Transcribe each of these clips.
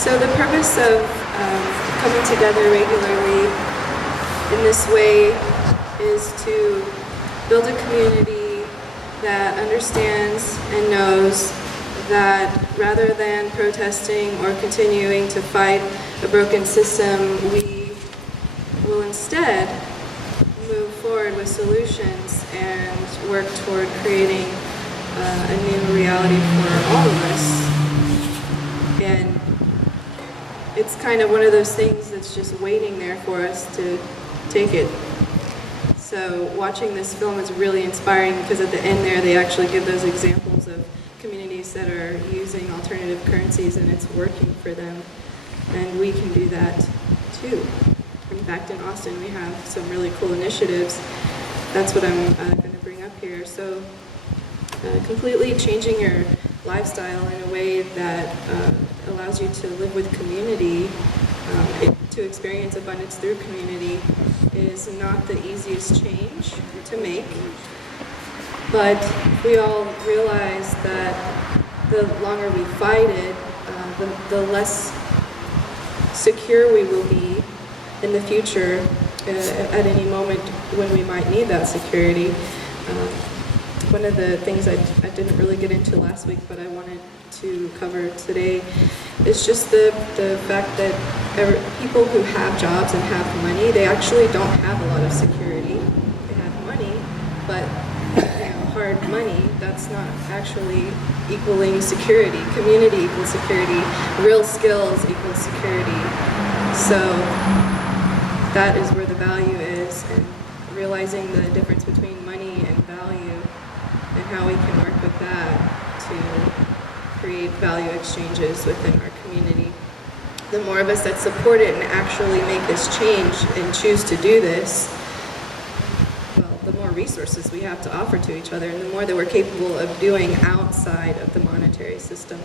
So the purpose of coming together regularly in this way is to build a community that understands and knows that rather than protesting or continuing to fight a broken system, we will instead move forward with solutions and work toward creating a new reality for all of us. And it's kind of one of those things that's just waiting there for us to take it. So watching this film is really inspiring because at the end there they actually give those examples of communities that are using alternative currencies and it's working for them. And we can do that too. In fact, in Austin we have some really cool initiatives. That's what I'm going to bring up here. So completely changing your lifestyle in a way that allows you to live with community, to experience abundance through community is not the easiest change to make. But we all realize that the longer we fight it, the less secure we will be in the future at any moment when we might need that security. One of the things I didn't really get into last week, but I wanted to cover today, is just the fact that people who have jobs and have money, they actually don't have a lot of security. They have money, but hard money, that's not actually equaling security. Community equals security. Real skills equals security. So that is where the value is, and realizing the difference between money and value and how we can work with that to create value exchanges within our community. The more of us that support it and actually make this change and choose to do this, well, the more resources we have to offer to each other and the more that we're capable of doing outside of the monetary system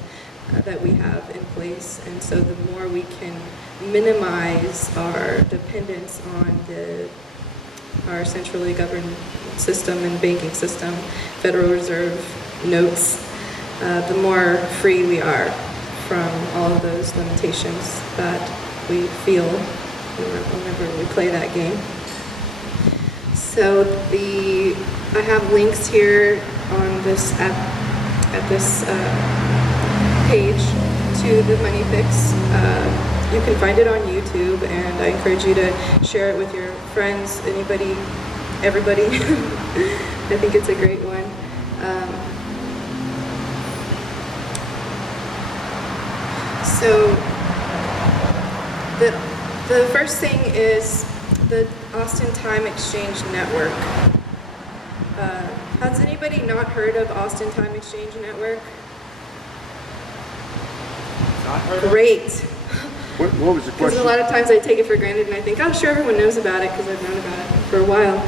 that we have in place. And so the more we can minimize our dependence on our centrally governed system and banking system, Federal Reserve notes, the more free we are from all of those limitations that we feel whenever we play that game. So I have links here on this at this page to the Money Fix. You can find it on YouTube, and I encourage you to share it with your friends, anybody, everybody. I think it's a great one. So the first thing is the Austin Time Exchange Network. Has anybody not heard of Austin Time Exchange Network? Not heard of? Great. What was the Because question? a lot of times I take it for granted and I think, oh, sure, everyone knows about it because I've known about it for a while.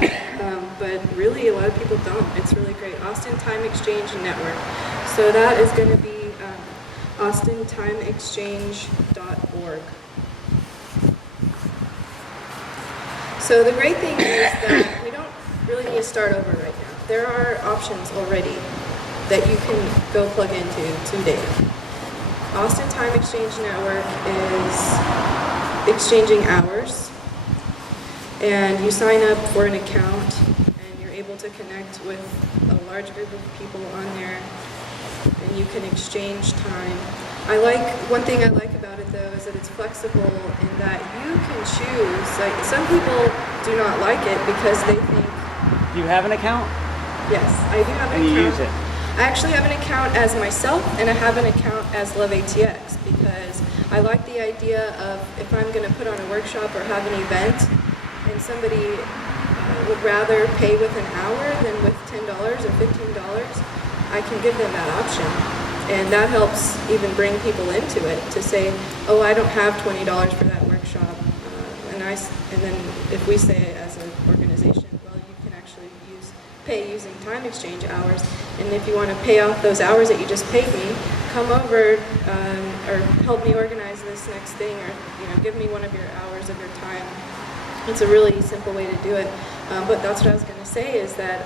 But really, a lot of people don't. It's really great. Austin Time Exchange Network. So that is going to be austintimeexchange.org. So the great thing is that we don't really need to start over right now. There are options already that you can go plug into today. Austin Time Exchange Network is exchanging hours, and you sign up for an account and you're able to connect with a large group of people on there, and you can exchange time. One thing I like about it though is that it's flexible in that you can choose. Like, some people do not like it because they think, Do you have an account? yes, I do have an And you account. use it? I actually have an account as myself, and I have an account as LoveATX because I like the idea of if I'm going to put on a workshop or have an event and somebody would rather pay with an hour than with $10 or $15, I can give them that option. And that helps even bring people into it to say, oh, I don't have $20 for that workshop. And then if we say as an organization, well, you can actually pay using time exchange hours. And if you want to pay off those hours that you just paid me, come over or help me organize this next thing, or give me one of your hours of your time. It's a really simple way to do it. But that's what I was going to say is that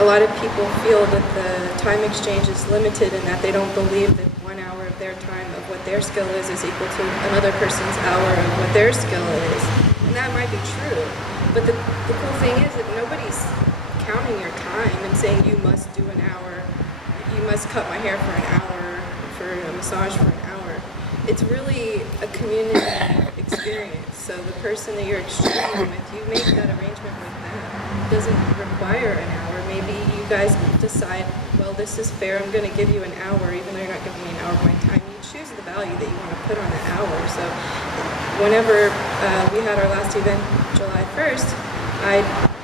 a lot of people feel that the time exchange is limited and that they don't believe that 1 hour of their time of what their skill is equal to another person's hour of what their skill is. And that might be true. But the cool thing is that nobody's counting your time and saying you must do an hour, you must cut my hair for an hour, for a massage for an hour. It's really a community experience. So the person that you're exchanging with, you make that arrangement with them. It doesn't require an hour. Maybe you guys decide, well, this is fair, I'm going to give you an hour, even though you're not giving me an hour of my time. You choose the value that you want to put on that hour. So whenever we had our last event, July 1st,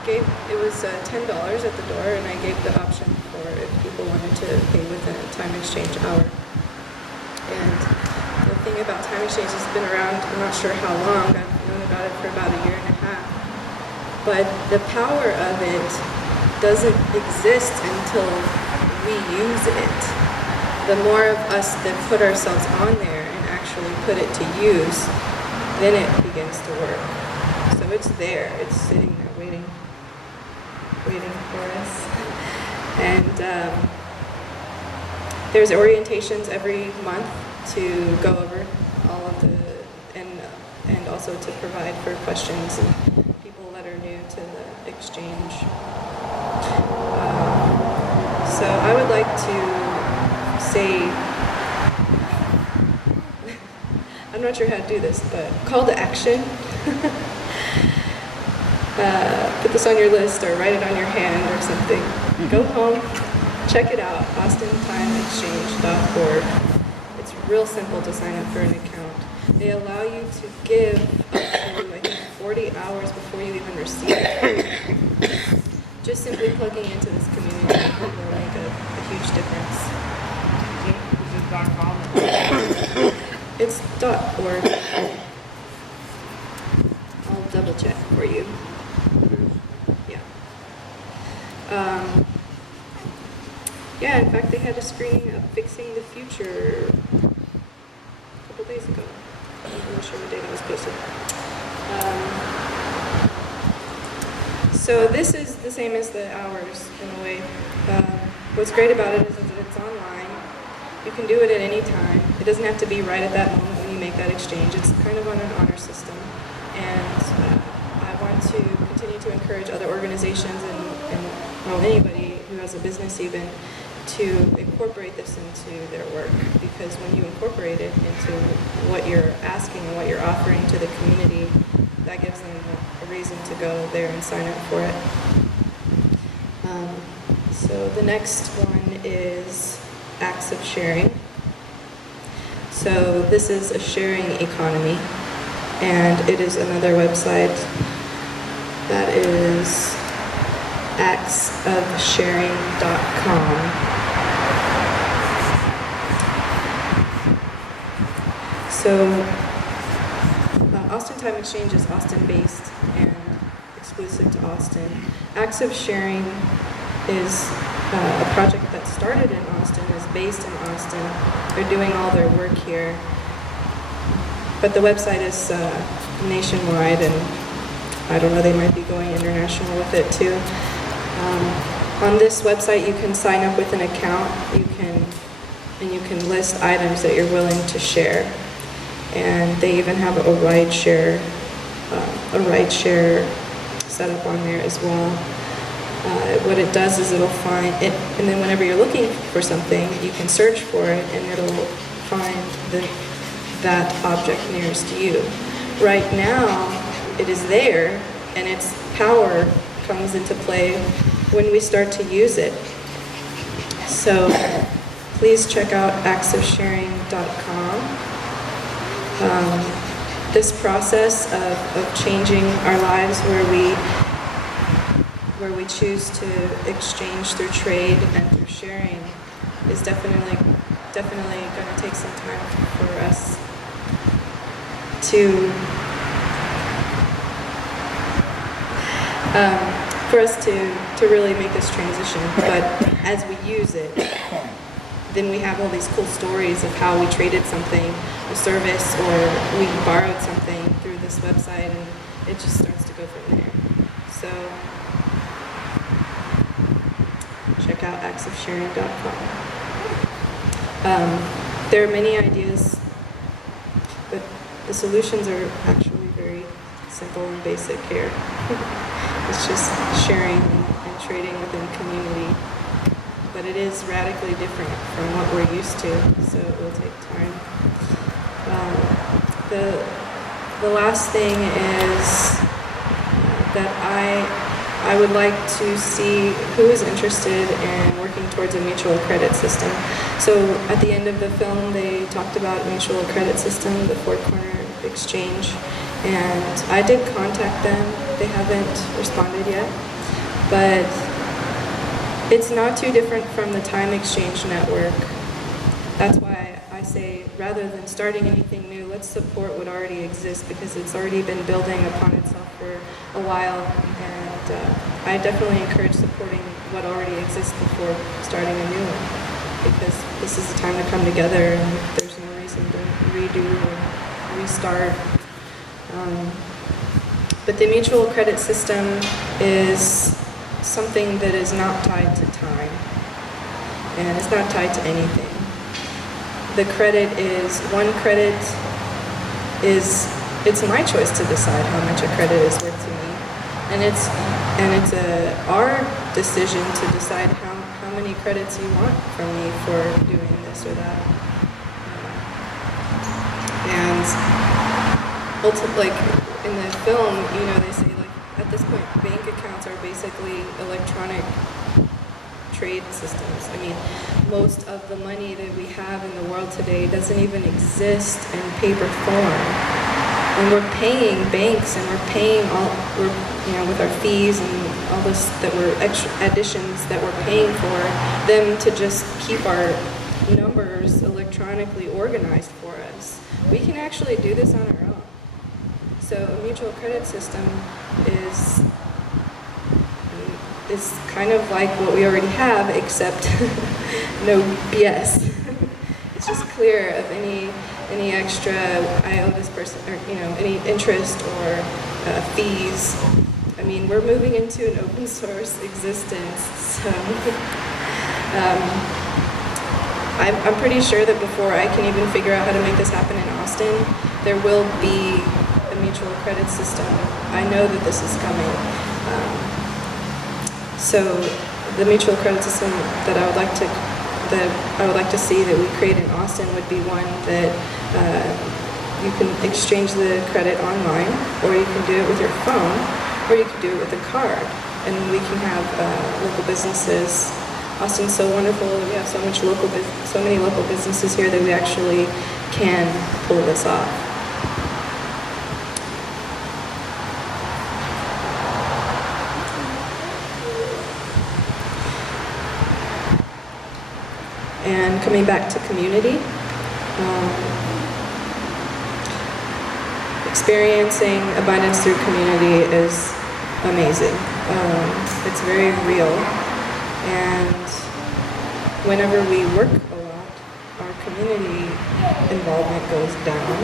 it was $10 at the door, and I gave the option for if people wanted to pay with a time exchange hour. And the thing about time exchange has been around, I'm not sure how long, I've known about it for about a year and a half. But the power of it doesn't exist until we use it. The more of us that put ourselves on there and actually put it to use, then it begins to work. So it's there, it's sitting there waiting for us. And there's orientations every month to go over all of the, and also to provide for questions and people that are new to the exchange. So I would like to say, I'm not sure how to do this, but call to action. Put this on your list or write it on your hand or something. Go home, check it out, austintimeexchange.org. It's real simple to sign up for an account. They allow you to give up to, I think, 40 hours before you even receive it. Just simply plugging into this community will make a huge difference. Is it .com? It's .org. I'll double check for you. Yeah. Yeah, in fact, they had a screening of Fixing the Future a couple days ago. I'm not sure what date it was posted. So this is the same as the hours in a way. What's great about it is that it's online. You can do it at any time. It doesn't have to be right at that moment when you make that exchange. It's kind of on an honor system. And I want to continue to encourage other organizations and well, anybody who has a business even to incorporate this into their work, because when you incorporate it into what you're asking and what you're offering to the community, that gives them a reason to go there and sign up for it. So the next one is acts of sharing. So this is a sharing economy, and it is another website that is actsofsharing.com. So Austin Time Exchange is Austin-based and exclusive to Austin. Acts of Sharing is a project that started in Austin, is based in Austin. They're doing all their work here. But the website is nationwide, and I don't know, they might be going international with it too. On this website, you can sign up with an account. You can list items that you're willing to share. And they even have a ride share setup on there as well. What it does is it'll find it, and then whenever you're looking for something, you can search for it, and it'll find that object nearest you. Right now, it is there, and its power comes into play when we start to use it. So please check out actsofsharing.com. This process of changing our lives where we choose to exchange through trade and through sharing is definitely going to take some time for us to really make this transition. But as we use it, then we have all these cool stories of how we traded something, a service, or we borrowed something through this website, and it just starts to go from there. So check out actsofsharing.com. there are many ideas, but the solutions are actually very simple and basic here. It's just sharing and trading within community. But it is radically different from what we're used to, so it will take time. The last thing is that I would like to see who is interested in working towards a mutual credit system. So at the end of the film, they talked about mutual credit system, the Four Corner Exchange, and I did contact them. They haven't responded yet, but it's not too different from the time exchange network. That's why I say, rather than starting anything new, let's support what already exists, because it's already been building upon itself for a while, and I definitely encourage supporting what already exists before starting a new one, because this is the time to come together, and there's no reason to redo or restart. But the mutual credit system is something that is not tied to time, and it's not tied to anything. The credit is, one credit is, it's my choice to decide how much a credit is worth to me, and it's our decision to decide how many credits you want from me for doing this or that. And ultimately, like in the film, you know, they say, like, at this point, bank accounts are basically electronic trade systems. I mean, most of the money that we have in the world today doesn't even exist in paper form. And we're paying banks, and we're paying with our fees and all this that we're extra additions that we're paying for them to just keep our numbers electronically organized for us. We can actually do this on our own. So a mutual credit system is kind of like what we already have, except no BS. It's just clear of any extra, I owe this person, or any interest or fees. I mean, we're moving into an open source existence, so I'm pretty sure that before I can even figure out how to make this happen in Austin, there will be a mutual credit system. I know that this is coming. So the mutual credit system that I would like to see that we create in Austin would be one that you can exchange the credit online, or you can do it with your phone, or you can do it with a card, and we can have local businesses. Austin's so wonderful. We have so many local businesses here that we actually can pull this off. And coming back to community, experiencing abundance through community is amazing. It's very real, and whenever we work a lot, our community involvement goes down.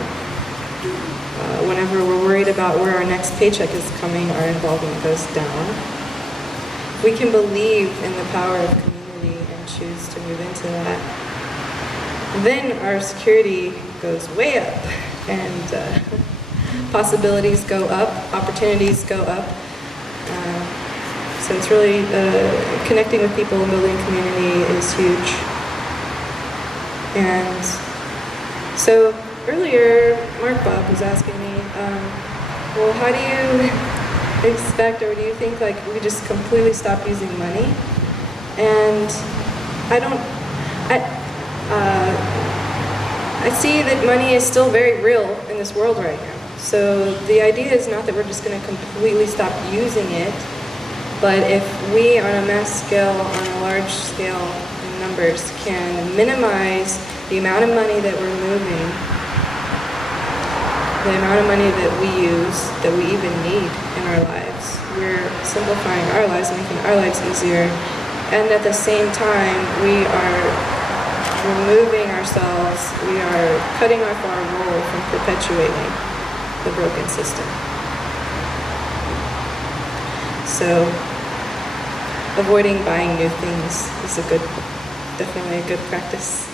Whenever we're worried about where our next paycheck is coming, our involvement goes down. We can believe in the power of community and choose to move into that. Then our security goes way up, and possibilities go up, opportunities go up. So it's really connecting with people and building community is huge. And so earlier, Mark Bob was asking me, well, how do you expect, or do you think, like, we just completely stop using money? And I see that money is still very real in this world right now. So the idea is not that we're just going to completely stop using it, but if we, on a mass scale, on a large scale in numbers, can minimize the amount of money that we're moving, the amount of money that we use, that we even need in our lives, we're simplifying our lives, making our lives easier, and at the same time, we are removing ourselves, we are cutting off our role from perpetuating the broken system. So, avoiding buying new things is definitely a good practice.